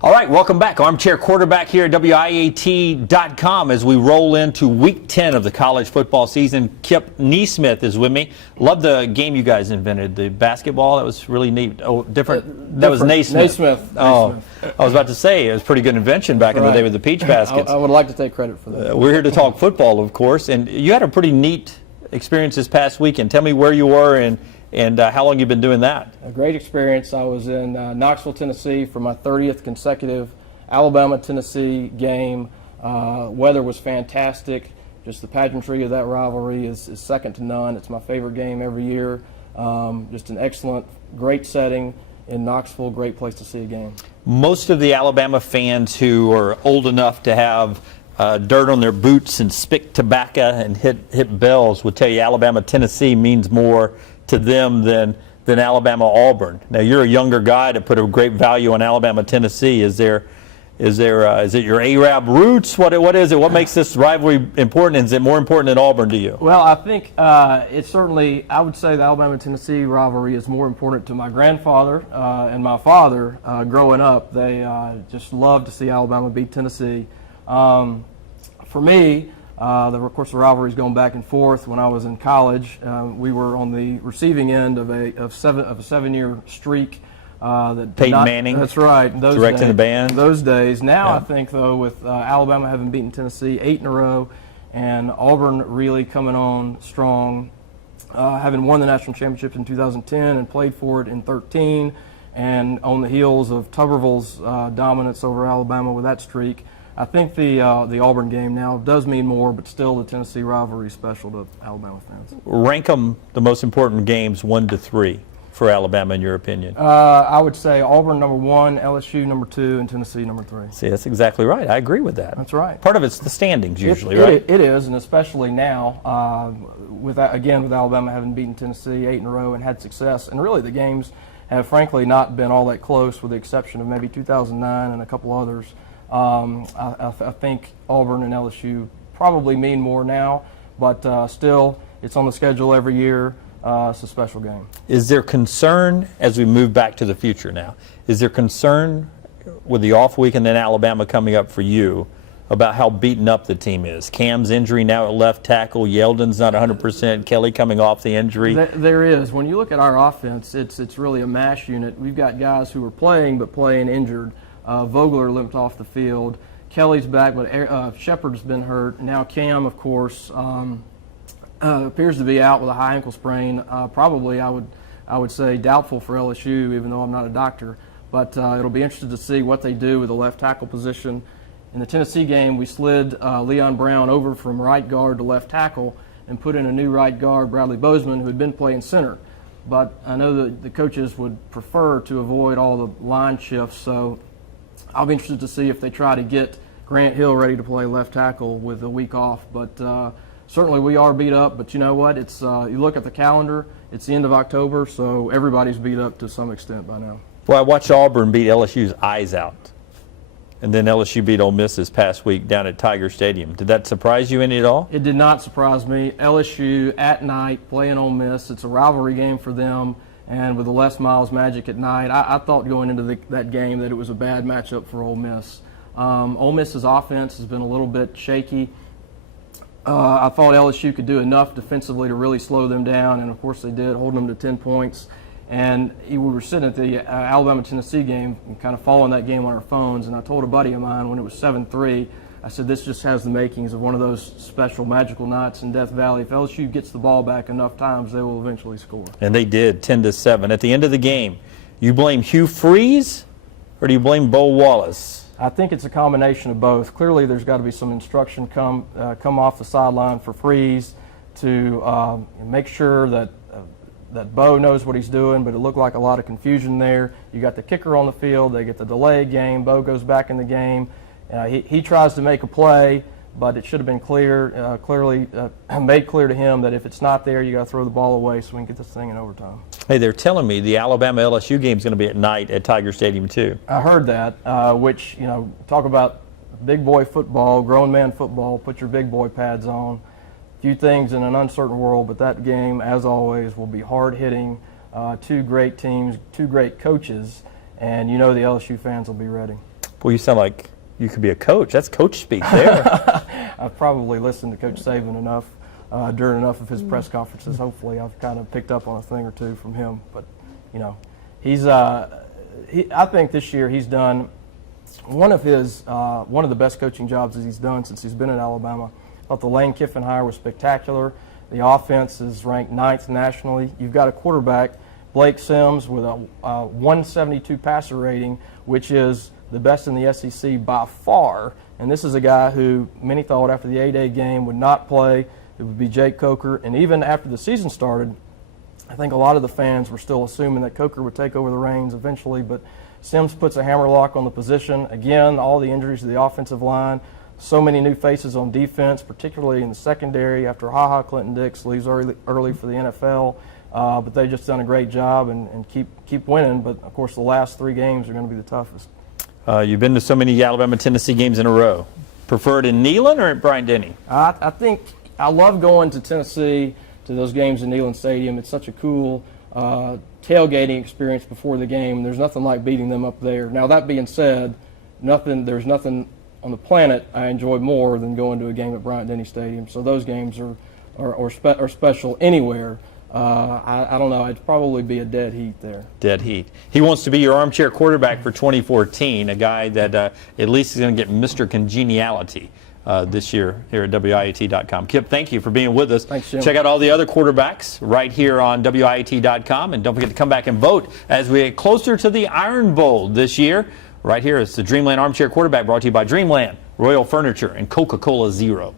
All right, welcome back. Armchair Quarterback here at WIAT.com as we roll into Week 10 of the college football season. Kip Neesmith is with me. Love the game you guys invented, the basketball. That was really neat. Oh, different. That was Naismith. Oh, I was about to say, it was a pretty good invention back in the day with the peach baskets. I would like to take credit for that. We're here to talk football, of course, and you had a pretty neat experience this past weekend. Tell me where you were and how long you've been doing that. A great experience. I was in Knoxville, Tennessee for my 30th consecutive Alabama-Tennessee game. Weather was fantastic. Just the pageantry of that rivalry is second to none. It's my favorite game every year. Just an excellent, great setting in Knoxville, great place to see a game. Most of the Alabama fans who are old enough to have dirt on their boots and spick tobacco and hit bells would tell you Alabama-Tennessee means more to them than Alabama-Auburn. Now you're a younger guy to put a great value on Alabama-Tennessee. Is it your Arab roots? What is it? What makes this rivalry important? Is it more important than Auburn to you? Well, I think it's certainly, I would say the Alabama-Tennessee rivalry is more important to my grandfather and my father growing up. They just loved to see Alabama beat Tennessee. For me, of course, the rivalry's going back and forth. When I was in college, we were on the receiving end of a 7-year streak. Peyton Manning. That's right. Directing the band. Those days. Now, yeah. I think, though, with Alabama having beaten Tennessee 8 in a row and Auburn really coming on strong, having won the national championship in 2010 and played for it in 2013, and on the heels of Tuberville's dominance over Alabama with that streak, I think the Auburn game now does mean more, but still the Tennessee rivalry is special to Alabama fans. Rank them the most important games 1 to 3 for Alabama in your opinion. I would say Auburn number 1, LSU number 2, and Tennessee number 3. See, that's exactly right. I agree with that. That's right. Part of it's the standings usually, right? It is, and especially now with Alabama having beaten Tennessee 8 in a row and had success. And really the games have frankly not been all that close with the exception of maybe 2009 and a couple others. I think Auburn and LSU probably mean more now, but still, it's on the schedule every year. It's a special game. Is there concern as we move back to the future now? Is there concern with the off week and then Alabama coming up for you about how beaten up the team is? Cam's injury now at left tackle, Yeldon's not 100%, Kelly coming off the injury. There is. When you look at our offense, it's really a mash unit. We've got guys who are playing but playing injured. Vogler limped off the field. Kelly's back, but Shepard's been hurt. Now Cam, of course, appears to be out with a high ankle sprain. Probably, I would say, doubtful for LSU, even though I'm not a doctor. But it'll be interesting to see what they do with the left tackle position. In the Tennessee game, we slid Leon Brown over from right guard to left tackle and put in a new right guard, Bradley Bozeman, who had been playing center. But I know that the coaches would prefer to avoid all the line shifts, so I'll be interested to see if they try to get Grant Hill ready to play left tackle with a week off. But certainly we are beat up. But you know what? It's you look at the calendar, it's the end of October, so everybody's beat up to some extent by now. Well, I watched Auburn beat LSU's eyes out. And then LSU beat Ole Miss this past week down at Tiger Stadium. Did that surprise you any at all? It did not surprise me. LSU at night playing Ole Miss. It's a rivalry game for them. And with the Les Miles magic at night, I thought going into that game that it was a bad matchup for Ole Miss. Ole Miss's offense has been a little bit shaky. I thought LSU could do enough defensively to really slow them down, and of course they did, holding them to 10 points. And we were sitting at the Alabama-Tennessee game and kind of following that game on our phones, and I told a buddy of mine when it was 7-3, I said, this just has the makings of one of those special magical nights in Death Valley. If LSU gets the ball back enough times, they will eventually score. And they did, 10-7. At the end of the game, you blame Hugh Freeze or do you blame Bo Wallace? I think it's a combination of both. Clearly, there's got to be some instruction come off the sideline for Freeze to make sure that Bo knows what he's doing, but it looked like a lot of confusion there. You got the kicker on the field. They get the delay game. Bo goes back in the game. He tries to make a play, but it should have been clearly made clear to him that if it's not there, you got to throw the ball away so we can get this thing in overtime. Hey, they're telling me the Alabama-LSU game is going to be at night at Tiger Stadium too. I heard that, which, talk about big boy football, grown man football, put your big boy pads on. Few things in an uncertain world, but that game, as always, will be hard-hitting. Two great teams, two great coaches, and the LSU fans will be ready. Well, you sound like you could be a coach. That's coach speak there. I've probably listened to Coach Saban enough during enough of his press conferences. Hopefully, I've kind of picked up on a thing or two from him. But you know, I think this year he's done one of the best coaching jobs that he's done since he's been at Alabama. I thought the Lane Kiffin hire was spectacular. The offense is ranked 9th nationally. You've got a quarterback, Blake Sims, with a 172 passer rating, which is the best in the SEC by far. And this is a guy who many thought after the A-Day game would not play. It would be Jake Coker. And even after the season started, I think a lot of the fans were still assuming that Coker would take over the reins eventually. But Sims puts a hammerlock on the position. Again, all the injuries to the offensive line. So many new faces on defense, particularly in the secondary after Clinton Dix leaves early for the NFL. But they've just done a great job and keep winning. But, of course, the last 3 games are going to be the toughest. You've been to so many Alabama-Tennessee games in a row. Preferred in Neyland or at Bryant-Denny? I think I love going to Tennessee to those games in Neyland Stadium. It's such a cool tailgating experience before the game. There's nothing like beating them up there. Now, that being said, there's nothing on the planet I enjoy more than going to a game at Bryant-Denny Stadium. So those games are special anywhere. I don't know. It'd probably be a dead heat there. Dead heat. He wants to be your armchair quarterback for 2014, a guy that at least is going to get Mr. Congeniality this year here at WIAT.com. Kip, thank you for being with us. Thanks, Jim. Check out all the other quarterbacks right here on WIAT.com. And don't forget to come back and vote as we get closer to the Iron Bowl this year. Right here is the Dreamland Armchair Quarterback, brought to you by Dreamland, Royal Furniture, and Coca-Cola Zero.